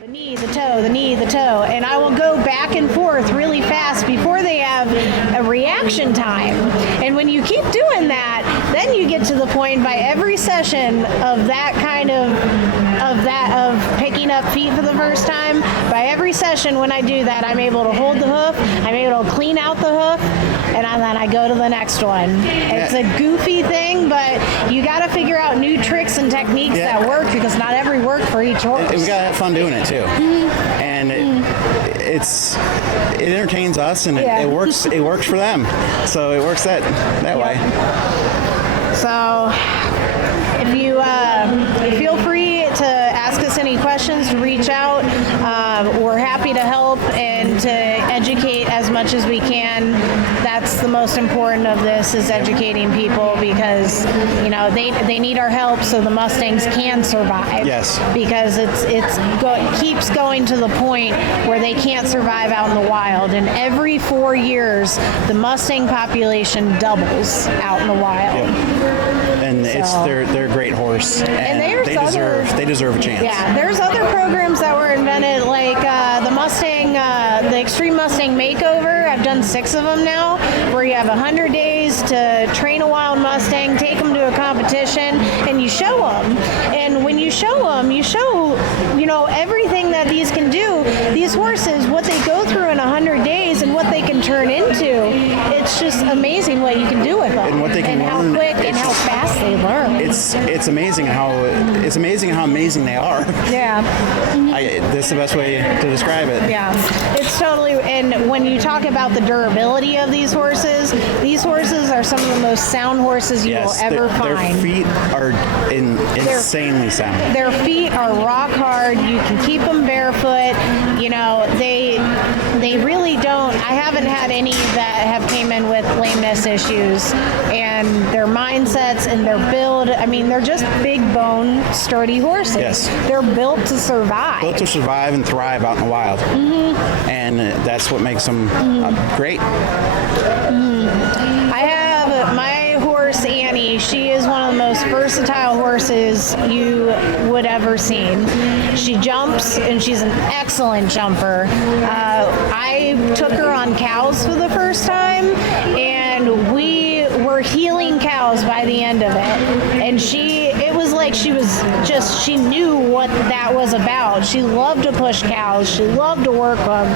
The knee, the toe, the knee, the toe. And I will go back and forth really fast before they have a reaction time. And when you keep doing that, then you get to the point by every session of that kind of picking up feet for the first time. By every session when I do that, I'm able to hold the hoof, I'm able to clean out the hoof, and then I go to the next one. It's a goofy thing, but you got to figure out new tricks and techniques that work, because not every work for each horse. We got to have fun doing it too. And it entertains us, and it works. It works for them, so it works that way. So if you feel free to ask us any questions, to reach out. We're happy to help and to educate as much as we can. That's the most important of this, is educating people, because they need our help so the Mustangs can survive. Yes. Because it keeps going to the point where they can't survive out in the wild, and every 4 years the Mustang population doubles out in the wild. Yep. And they're a great horse, and they deserve a chance. Yeah, there's other programs that were invented, like the Mustang, the Extreme Mustang Makeover. I've done 6 of them now, where you have 100 days to train a wild Mustang, take them to a competition, and you show them. And when you show them, you show everything that these can do. These horses, what they go through in 100 days, and what they can turn into. It's just amazing what you can do with them, and what they can learn, and how quick and how fast they learn. It's amazing how amazing they are. Yeah. That's the best way to describe it. Yeah, it's totally. And when you talk about the durability of these horses are some of the most sound horses you will ever find. Their feet are insanely sound. Their feet are rock hard. You can keep them barefoot. They really don't. I haven't had any that have came in with lameness issues, and their mindsets and their build. I mean, they're just big bone, sturdy horses. Yes. They're built to survive. Built to survive and thrive out in the wild. And that's what makes them great. I have my horse, Annie. She is one of the most versatile horses you would ever seen. She jumps, and she's an excellent jumper. I took her on cows for the first time, and we were healing cows by the end of it. And it was like she knew what that was about. She loved to push cows. She loved to work them.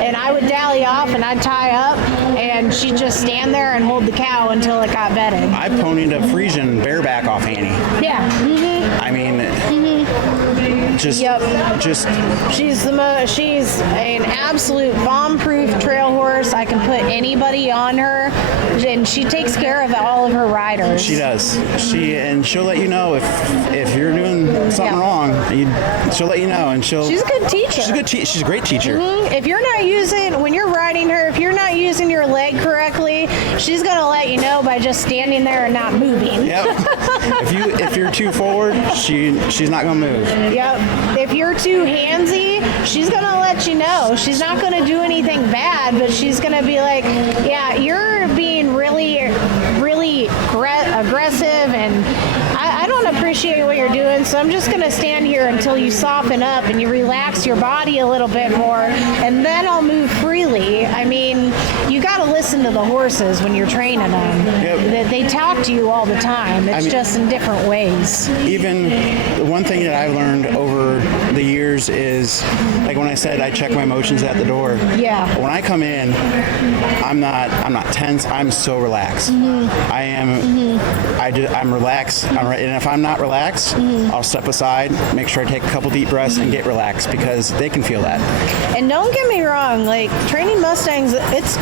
And I would dally off, and I'd tie up, and she'd just stand there and hold the cow until it got bedded. I ponied a Frisian bareback off Annie. Yeah. Mm-hmm. I mean, she's an absolute bomb-proof trail horse. I can put anybody on her, and she takes care of all of her riders. She does. She'll let you know if you're doing something wrong. She'll let you know, and she's a good teacher. She's a great teacher. Mm-hmm. When you're riding her, if you're not using your leg correctly, she's gonna let you know by just standing there and not moving. Yep. If you're too forward, she's not gonna move. Yep. If you're too handsy, she's gonna let you know. She's not gonna do anything bad, but she's gonna be like, yeah, you're being really, really aggressive, and I don't appreciate what you're doing, so I'm just gonna stand here until you soften up and you relax your body a little bit more, and then I'll move freely. I mean, you gotta listen to the horses when you're training them. Yep. They talk to you all the time. It's just in different ways. Even one thing that I've learned over the years is, like when I said I check my emotions at the door. Yeah. When I come in, I'm not tense. I'm so relaxed. Mm-hmm. I am. Mm-hmm. I'm relaxed. And if I'm not relaxed, I'll step aside, make sure I take a couple deep breaths, and get relaxed, because they can feel that. And don't get me wrong, like training Mustangs, it's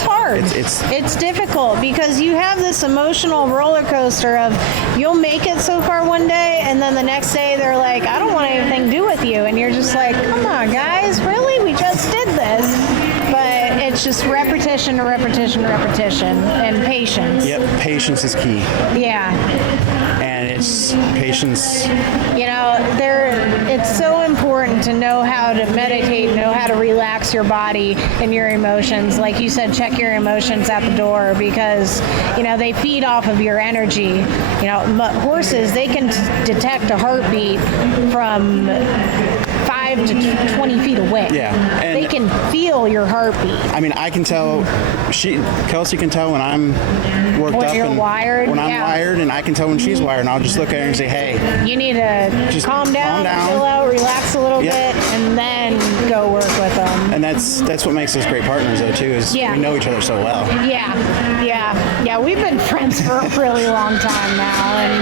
hard. It's difficult, because you have this emotional roller coaster of you'll make it so far one day, and then the next day they're like, I don't want anything to do with you, and you're just like, come on guys, really? We just did this. But it's just repetition to repetition to repetition, and patience. Yep, patience is key. Yeah. And it's patience. It's so important to know how to meditate, know how to relax your body and your emotions. Like you said, check your emotions at the door, because, they feed off of your energy. Horses, they can detect a heartbeat from 5 5 to 20 feet away. Yeah, and they can feel your heartbeat. I mean, I can tell. Kelsey can tell when I'm worked When up you're and wired, when I'm yeah. wired, and I can tell when she's wired. And I'll just look at her and say, "Hey, You need to Just calm down, chill out, relax a little Yeah. bit, and then go work with them. And that's what makes us great partners, though, too. Is Yeah. we know each other so well. Yeah. We've been friends for a really long time now, and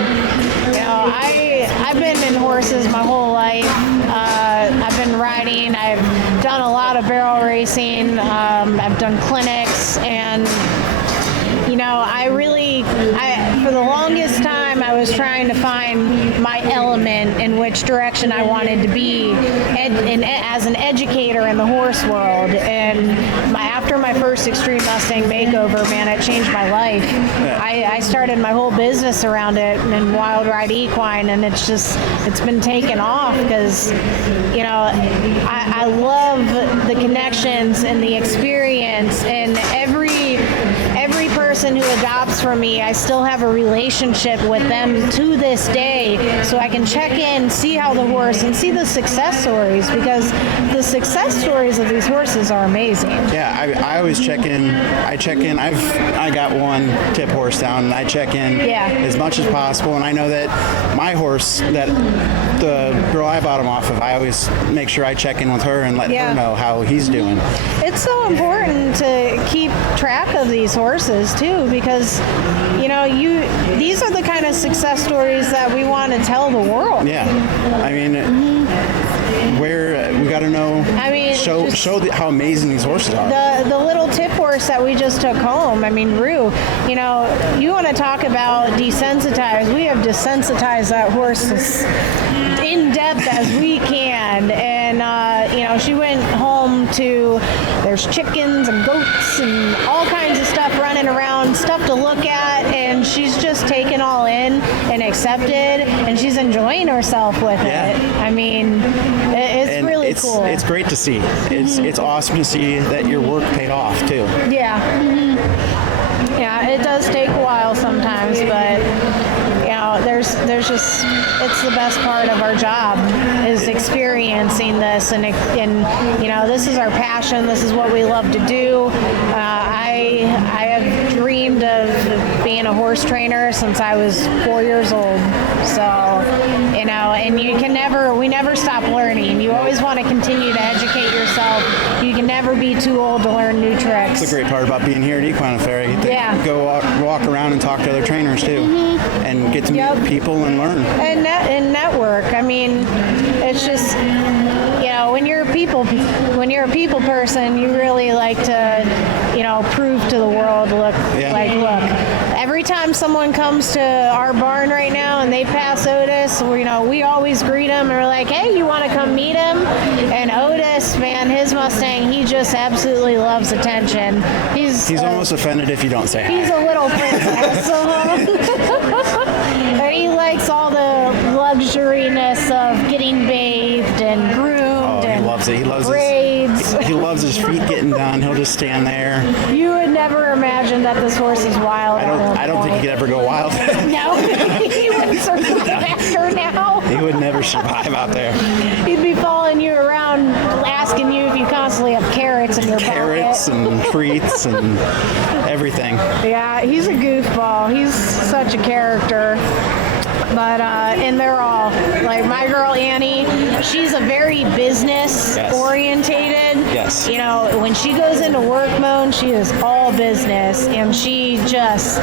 I've been in horses my whole life. I've been riding. I've done a lot of barrel racing. I've done clinics, and for the longest time, I was trying to find my element in which direction I wanted to be as an educator in the horse world. And after my first Extreme Mustang makeover, man, it changed my life. Yeah. I started my whole business around it in Wild Ride Equine, and it's been taken off because, I love the connections and the experience, and every person who adopts from me, I still have a relationship with them to this day, so I can check in, see how the horse, and see the success stories, because the success stories of these horses are amazing. Yeah, I always check in. I got one tip horse down, and I check in as much as possible. And I know that my horse, that the girl I bought him off of, I always make sure I check in with her and let her know how he's doing. It's so important to keep track of these horses too, because these are the kind of success stories that we want to tell the world. Yeah, I mean, we got to know. I mean, show how amazing these horses are. The little tip horse that we just took home. I mean, Rue. You want to talk about desensitized? We have desensitized that horse as in depth as we can, and she went home to. There's chickens and goats and all kinds of stuff running around, stuff to look at, and she's just taken all in and accepted, and she's enjoying herself with it. I mean, it's really cool. It's great to see. It's awesome to see that your work paid off too. Yeah. Yeah, it does take a while sometimes, but there's just, it's the best part of our job is experiencing this, and this is our passion. This is what we love to do. I have dreamed of being a horse trainer since I was 4 years old. So, and we never stop learning. You always want to continue to educate yourself. You can never be too old to learn new tricks. That's the great part about being here at Equine Affair. You get to go walk around and talk to other trainers too, and get to meet people and learn. And network. I mean, it's just, when you're a people person, you really like to, prove to the world, look, every time someone comes to our barn right now and they pass Otis, we always greet them and we're like, hey, you want to come meet him? And Otis, man, his Mustang, he just absolutely loves attention. He's almost offended if you don't say hi. He's a little princess. And he likes all the luxuriness of getting bathed and groomed. He loves it. He loves braids. He loves his feet getting done. He'll just stand there. You would never imagine that this horse is wild. I don't think he could ever go wild. No, he wouldn't survive after now. He would never survive out there. He'd be following you around, asking you if you constantly have carrots in your carrots pocket. And treats and everything. Yeah, he's a goofball. He's such a character. But, and they're all, like my girl Annie, she's a very business orientated. Yes. When she goes into work mode, she is all business, and she just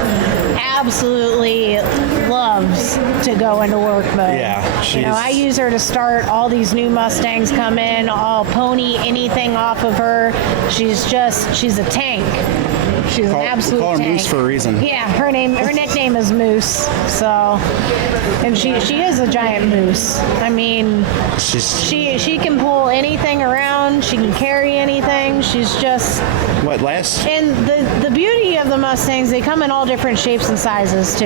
absolutely loves to go into work mode. Yeah. I use her to start all these new Mustangs come in, I'll pony anything off of her. She's a tank. She's an absolute call her tank. Moose for a reason. Yeah, her nickname is Moose. So, and she is a giant moose. I mean, she can pull anything around. down. She can carry anything. She's just... What, last? And the beauty of the Mustangs, they come in all different shapes and sizes too.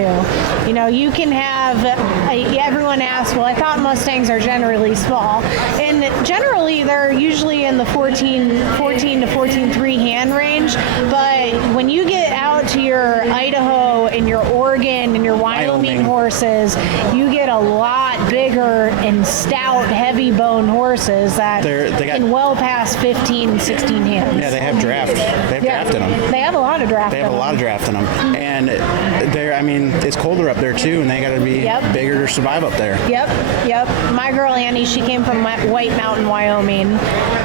You know, you can have, everyone asks, well, I thought Mustangs are generally small. And generally, they're usually in the 14 to 14.3 hand range. But when you get out to your Idaho and your Oregon and your Wyoming horses, you get a lot bigger and stout, heavy bone horses that can well past 15, 16 hands. Yeah, they have draft. They have draft in them. They have a lot of draft. They have a lot of draft in them, and it's colder up there too, and they got to be bigger to survive up there. Yep. My girl Annie, she came from White Mountain, Wyoming,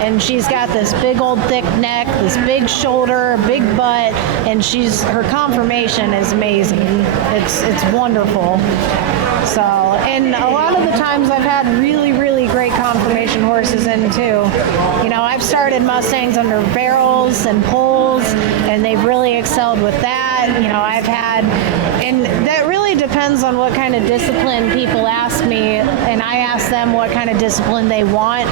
and she's got this big old thick neck, this big shoulder, big butt, and her conformation is amazing. It's wonderful. So, and a lot of the times I've had really, really great conformation horses in too. You know, I've started Mustangs under barrels and poles, and they've really excelled with that. You know, and that really depends on what kind of discipline people ask me, and I ask them what kind of discipline they want,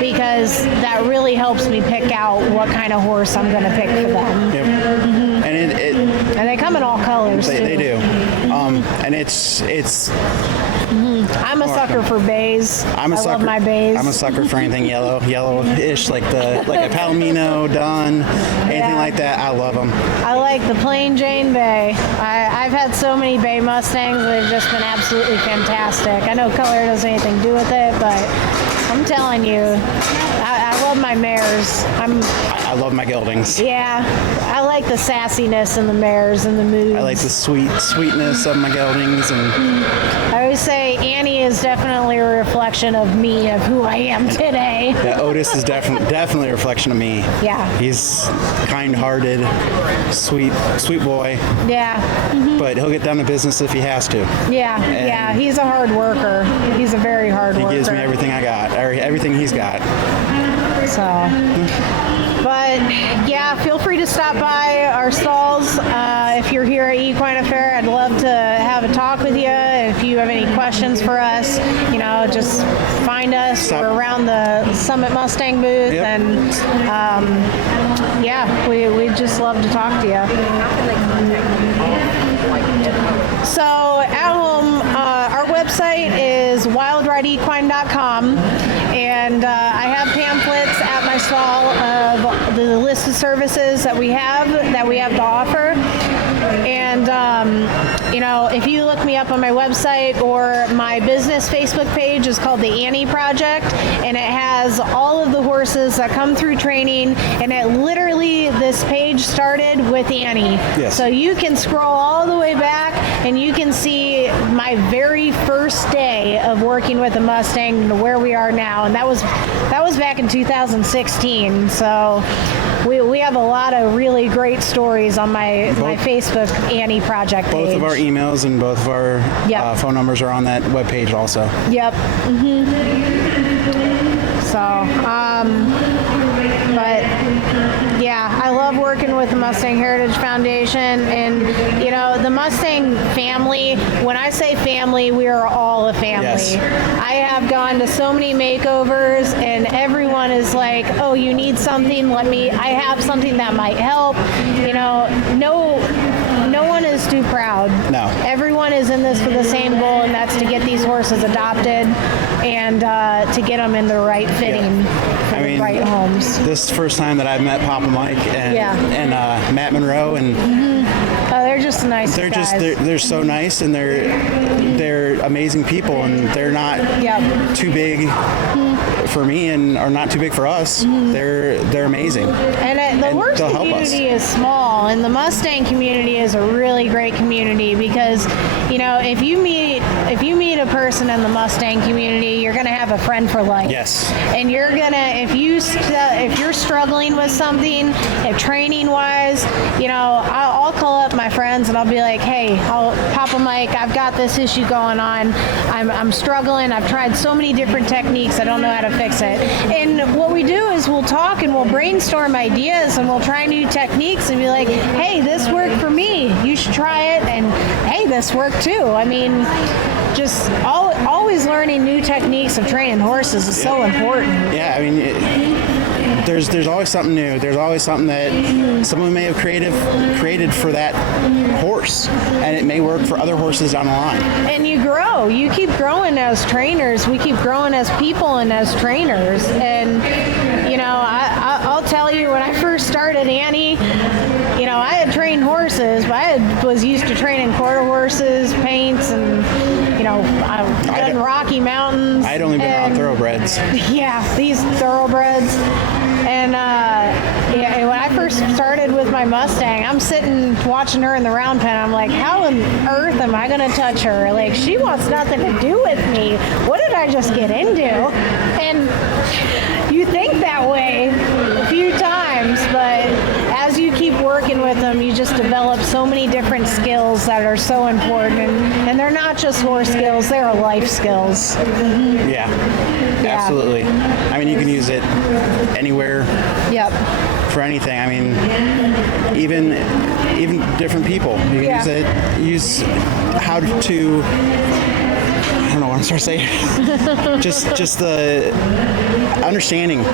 because that really helps me pick out what kind of horse I'm going to pick for them. Yep. Mm-hmm. And they come in all colors. They do. And it's. I'm a sucker for bays. I love my bays. I'm a sucker for anything yellowish, like a Palomino, Dun, anything like that. I love them. I like the plain Jane Bay. I've had so many Bay Mustangs that have just been absolutely fantastic. I know color doesn't have anything to do with it, but I'm telling you, I love my mares. I love my geldings. Yeah, I like the sassiness in the mares and the moods. I like the sweetness of my geldings, and I always say Annie is definitely a reflection of me, of who I am today. Yeah, Otis is definitely a reflection of me. Yeah, he's kind-hearted, sweet boy. Yeah, mm-hmm. But he'll get down to business if he has to. Yeah, he's a hard worker. He's a very hard worker. He gives me everything I got, or everything he's got. So, but yeah, feel free to stop by our stalls if you're here at Equine Affaire. I'd love to have a talk with you. If you have any questions for us, you know, just find us. We're around the Summit Mustang booth, and we'd just love to talk to you. So at home, our website is wildrideequine.com, and I have pamphlets at my stall of the list of services that we have to offer. And you know, if you look me up on my website, or my business Facebook page is called the Annie Project, and it has all of the horses that come through training, and this page started with Annie. Yes. So you can scroll all the way back, and you can see my very first day of working with a Mustang to where we are now, and that was back in 2016. So we have a lot of really great stories on my Facebook Annie Project page. Both of our emails and both of our phone numbers are on that webpage also. Yep. Mm-hmm. So, but yeah, I love working with the Mustang Heritage Foundation, and you know, the Mustang family. When I say family, we are all a family. Yes. I have gone to so many makeovers, and everyone is like, "Oh, you need something? I have something that might help." You know, no one is too proud. No. Everyone is in this for the same goal, and that's to get these horses adopted and to get them in the right fitting for the right homes. This is the first time that I've met Papa Mike and Matt Monroe, and they're just the nicest guys. They're so nice, and they're amazing people, and they're not too big for me and are not too big for us. They're amazing. And the horse community is small, and the Mustang community is a really great community, because you know, if you meet a person in the Mustang community, you're gonna have a friend for life. Yes. And you're gonna, if you're struggling with something, if training wise, you know, I'll call up my friends and I'll be like, hey, Papa Mike, I've got this issue going on. I'm struggling. I've tried so many different techniques. I don't know how to fix it. And what we do is we'll talk and we'll brainstorm ideas, and we'll try new techniques and be like, hey, this worked for me. You should try it. And hey, this worked too. I mean, just always learning new techniques of training horses is so important. Yeah, I mean, there's always something new. There's always something that someone may have created for that horse, and it may work for other horses down the line. And you grow. You keep growing as trainers. We keep growing as people and as trainers. And I'll tell you, when I first started Annie, I had trained horses, but I was used to training quarter horses, paints, and I've done Rocky Mountains. I'd only been around thoroughbreds. Yeah, these thoroughbreds. And when I first started with my Mustang, I'm sitting watching her in the round pen. I'm like, how on earth am I going to touch her? Like, she wants nothing to do with me. What did I just get into? And you think that way a few times, but as you keep working with them, you just develop so many different skills that are so important. And they're not just horse skills, they're life skills. Yeah, absolutely. I mean, you can use it anywhere. Yep. For anything. I mean, even different people. You can use how to. I don't know what I'm trying to say. just the understanding.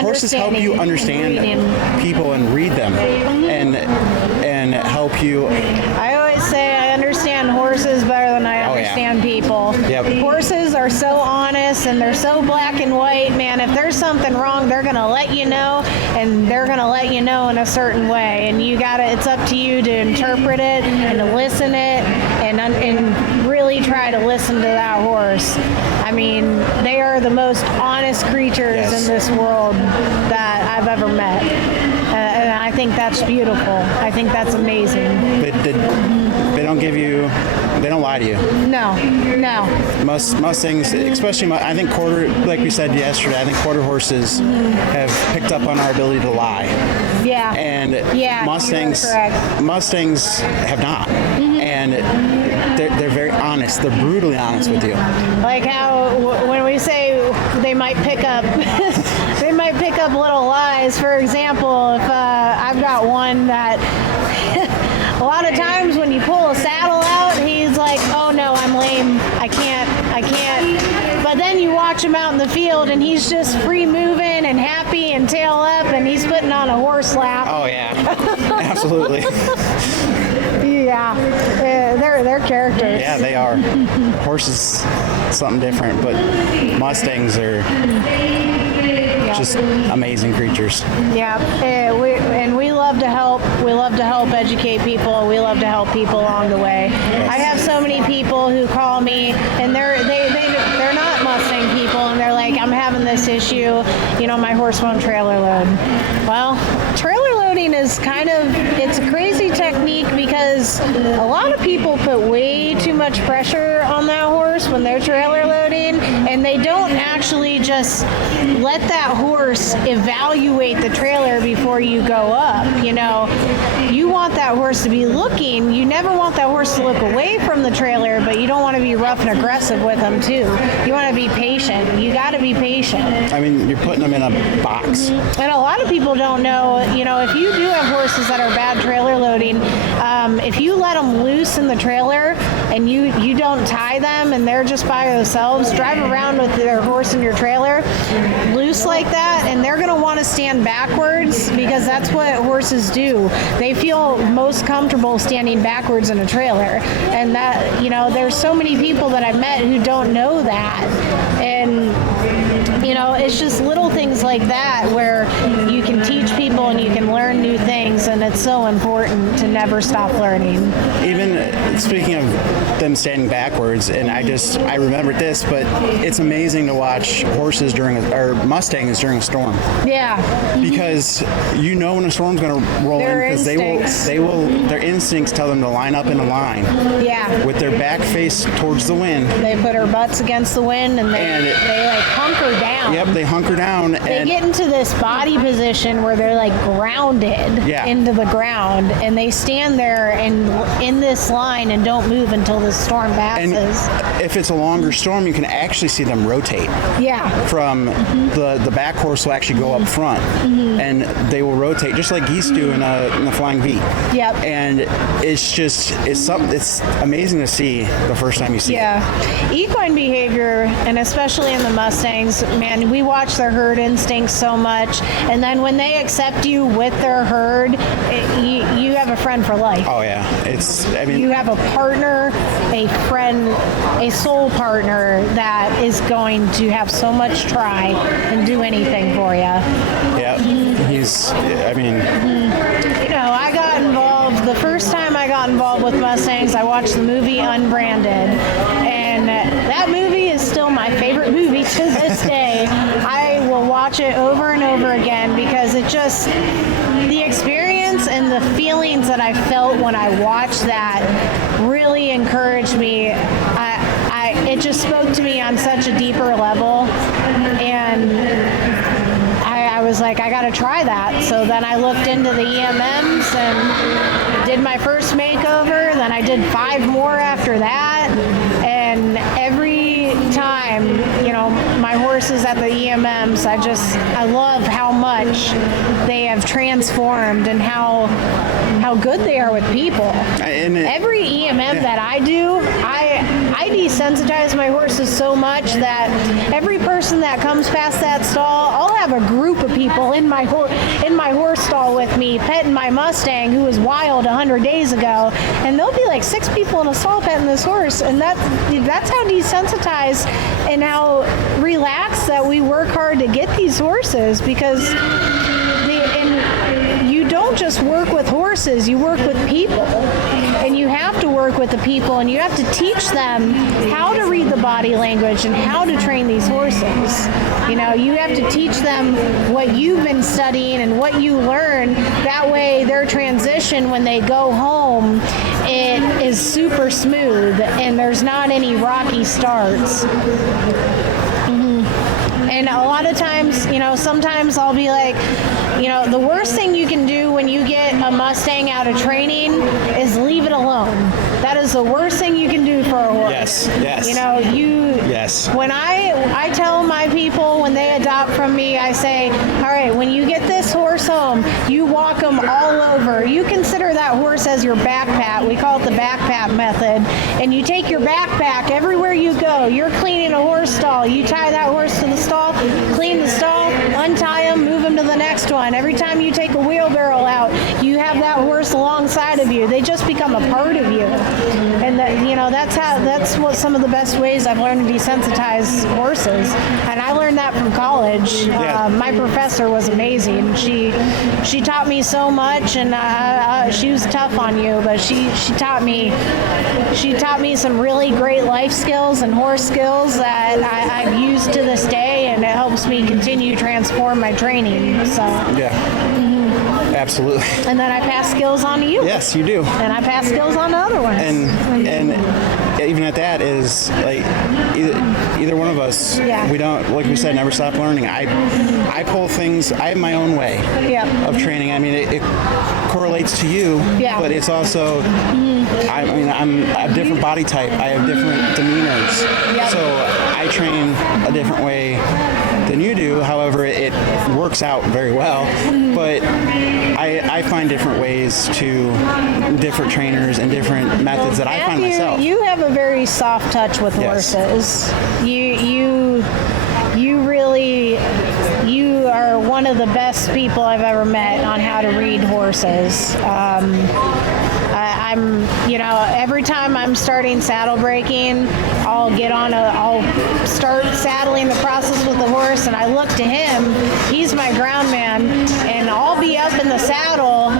Horses help you understand people and read them, and help you. I always say I understand horses better than I understand people. Yep. Horses are so honest and they're so black and white, man. If there's something wrong, they're gonna let you know, and they're gonna let you know in a certain way. And it's up to you to interpret it and to listen it and really try to listen to that horse. I mean, they are the most honest creatures in this world that I've ever met. And I think that's beautiful. I think that's amazing. They don't give you, they don't lie to you. No. Mustangs, especially, I think like we said yesterday, I think quarter horses have picked up on our ability to lie. Yeah. And Mustangs have not. And they're very honest. They're brutally honest with you. Like how when we say they might pick up they might pick up little lies. For example, if I've got one that a lot of times when you pull a saddle out, he's like, oh no, I'm lame, I can't. But then you watch him out in the field and he's just free moving and happy and tail up, and he's putting on a horse lap. Oh yeah, absolutely. Yeah, they're characters. Yeah, they are. Horses, something different, but Mustangs are just amazing creatures. Yeah, we love to help. We love to help educate people. We love to help people along the way. Yes. I have so many people who call me, and they're not Mustang people, and they're like, I'm having this issue. My horse won't trailer load. Well, trailer loading is it's a crazy technique because a lot of people put way too much pressure on that horse when they're trailer loading, and they don't actually just let that horse evaluate the trailer before you go up. You want that horse to be looking. You never want that horse to look away from the trailer, but you don't want to be rough and aggressive with them too. You want to be patient. You got to be patient. I mean, you're putting them in a box. And a lot of people don't know, if you do have horses that are bad trailer loading, if you let them loose in the trailer and you don't tie them and they're just by themselves, drive around with their horse in your trailer loose like that, and they're going to want to stand backwards because that's what horses do. They feel most comfortable standing backwards in a trailer. And that, there's so many people that I've met who don't know that. And it's just little things like that where you can teach people and you can learn new things, and it's so important to never stop learning. Even speaking of them standing backwards, and I remembered this, but it's amazing to watch horses or Mustangs during a storm. Yeah. Because when a storm's going to roll in, because they will their instincts tell them to line up in a line. Yeah. With their back face towards the wind. They put their butts against the wind and they hunker down. Yep, they hunker down. They get into this body position where they're like grounded into the ground, and they stand there and in this line and don't move until the storm passes. And if it's a longer storm, you can actually see them rotate. Yeah. From the back horse will actually go up front, and they will rotate just like geese do in a flying V. Yep. And it's amazing to see the first time you see it. Yeah. Equine behavior, and especially in the Mustangs, man, we watch their herd instincts so much, and then when they accept you with their herd, you have a friend for life. Oh yeah, you have a partner, a friend, a soul partner that is going to have so much try and do anything for you. Yeah, I got involved, the first time I got involved with Mustangs, I watched the movie Unbranded, and that movie is still my favorite movie to this day. I will watch it over and over again because the experience and the feelings that I felt when I watched that really encouraged me. It just spoke to me on such a deeper level, and I was like, I gotta try that. So then I looked into the EMMs and did my first makeover. Then I did 5 more after that. And every time, my horses at the EMMs, I love how much they have transformed and how good they are with people. Every EMM that I do, I desensitize my horses so much that every person that comes past that stall, I'll have a group of people in my horse stall with me petting my Mustang who was wild 100 days ago, and there'll be like 6 people in a stall petting this horse, and that's how desensitized and how relaxed that we work hard to get these horses, because you don't just work with horses, you work with people, and you have to work with the people, and you have to teach them how to read the body language and how to train these horses. You have to teach them what you've been studying and what you learn. That way their transition when they go home, it is super smooth and there's not any rocky starts. And a lot of times, sometimes I'll be like, the worst thing you can do when you get a Mustang out of training is leave it alone. That is the worst thing you can do for a horse. Yes. Yes. When I tell my people when they adopt from me, I say, all right, when you get this horse home, you walk them all over. You consider that horse as your backpack. We call it the backpack method. And you take your backpack everywhere you go. You're cleaning a horse stall. You tie that horse to the stall, clean the stall, untie him, move him to the next one. Every time you take a wheelbarrow out, you have that horse alongside of you. They just become a part of you. And that's what some of the best ways I've learned to desensitize horses. And I learned that from college. Yeah. My professor was amazing. She taught me so much, and she was tough on you, but she taught me some really great life skills and horse skills that I've used to this day, and it helps me continue to transform my training. So yeah. Absolutely. And then I pass skills on to you. Yes, you do. And I pass skills on to other ones. And even at that is like either one of us. Yeah. We don't, like we said, never stop learning. I pull things. I have my own way of training. I mean, it correlates to you, but it's also. I mean, I'm a different body type. I have different demeanors. So I train a different way than you do. However, it works out very well. But I find different ways to different trainers and different methods that I find myself. You have a very soft touch with horses. You are one of the best people I've ever met on how to read horses. Every time I'm starting saddle breaking, I'll start saddling the process with the horse, and I look to him. He's my ground man, and I'll be up in the saddle,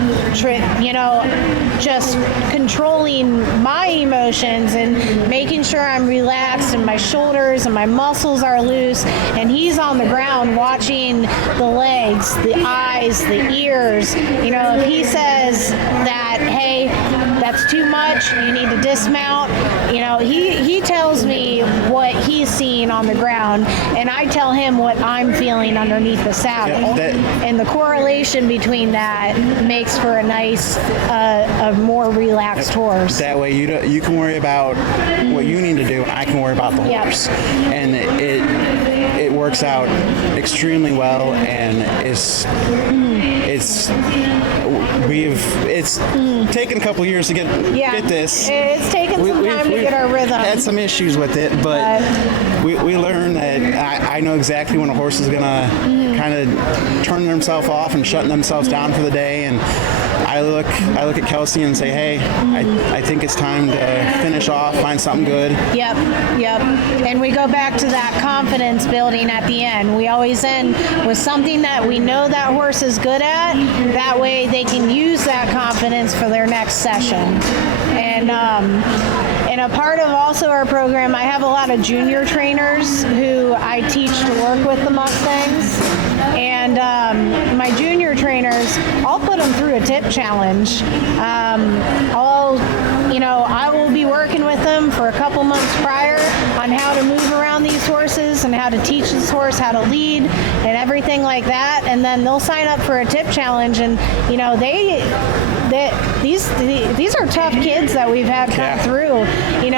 just controlling my emotions and making sure I'm relaxed and my shoulders and my muscles are loose, and he's on the ground watching the legs, the eyes, the ears. If he says that, hey, that's too much, you need to dismount, he tells me what he's seen feeling on the ground, and I tell him what I'm feeling underneath the saddle. And the correlation between that makes for a nice, a more relaxed horse. That way you can worry about what you need to do, and I can worry about the horse. And it works out extremely well, and it's taken a couple years to get this. It's taken some time to get our rhythm. Had some issues with it, but we learned that I know exactly when a horse is gonna kind of turn themselves off and shutting themselves down for the day, and I look at Kelsey and say, hey, I think it's time to finish off, find something good. Yep. And we go back to that confidence building at the end. We always end with something that we know that horse is good at. That way they can use that confidence for their next session. And a part of also our program, I have a lot of junior trainers who I teach to work with the Mustangs. And my junior trainers, I'll put them through a tip challenge. I will be working with them for a couple months prior on how to move around these horses and how to teach this horse how to lead and everything like that. And then they'll sign up for a tip challenge, and these are tough kids that we've had come through.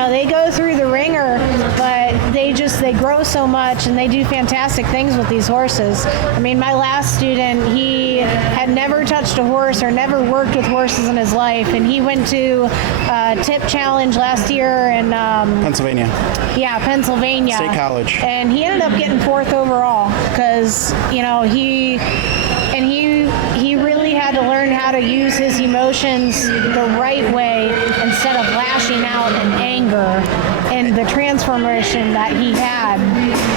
They go through the ringer, but they grow so much, and they do fantastic things with these horses. I mean, my last student, he had never touched a horse or never worked with horses in his life, and he went to a tip challenge last year in Pennsylvania. Yeah, Pennsylvania. State College. And he ended up getting 4th overall because, he really had to learn how to use his emotions the right way instead of lashing out in anger. And the transformation that he had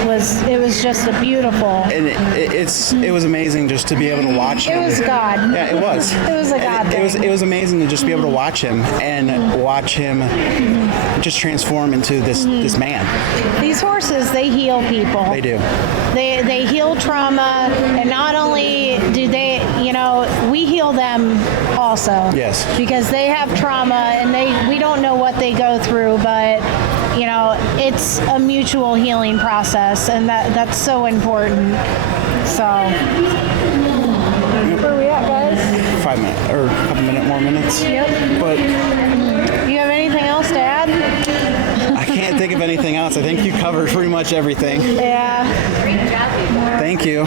was just a beautiful. And it was amazing just to be able to watch him. It was God. Yeah, it was. It was a God thing. It was amazing to just be able to watch him and watch him just transform into this man. These horses, they heal people. They do. They heal trauma, and not only do they, we heal them also. Yes. Because they have trauma, and we don't know what they go through, but it's a mutual healing process, and that's so important. So, where are we at, guys? 5 minutes or a couple more minutes. Yep. But you have anything else to add? I can't think of anything else. I think you covered pretty much everything. Yeah. Thank you.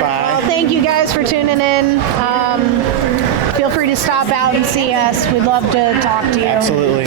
Bye. Well, thank you guys for tuning in. Feel free to stop out and see us. We'd love to talk to you. Absolutely.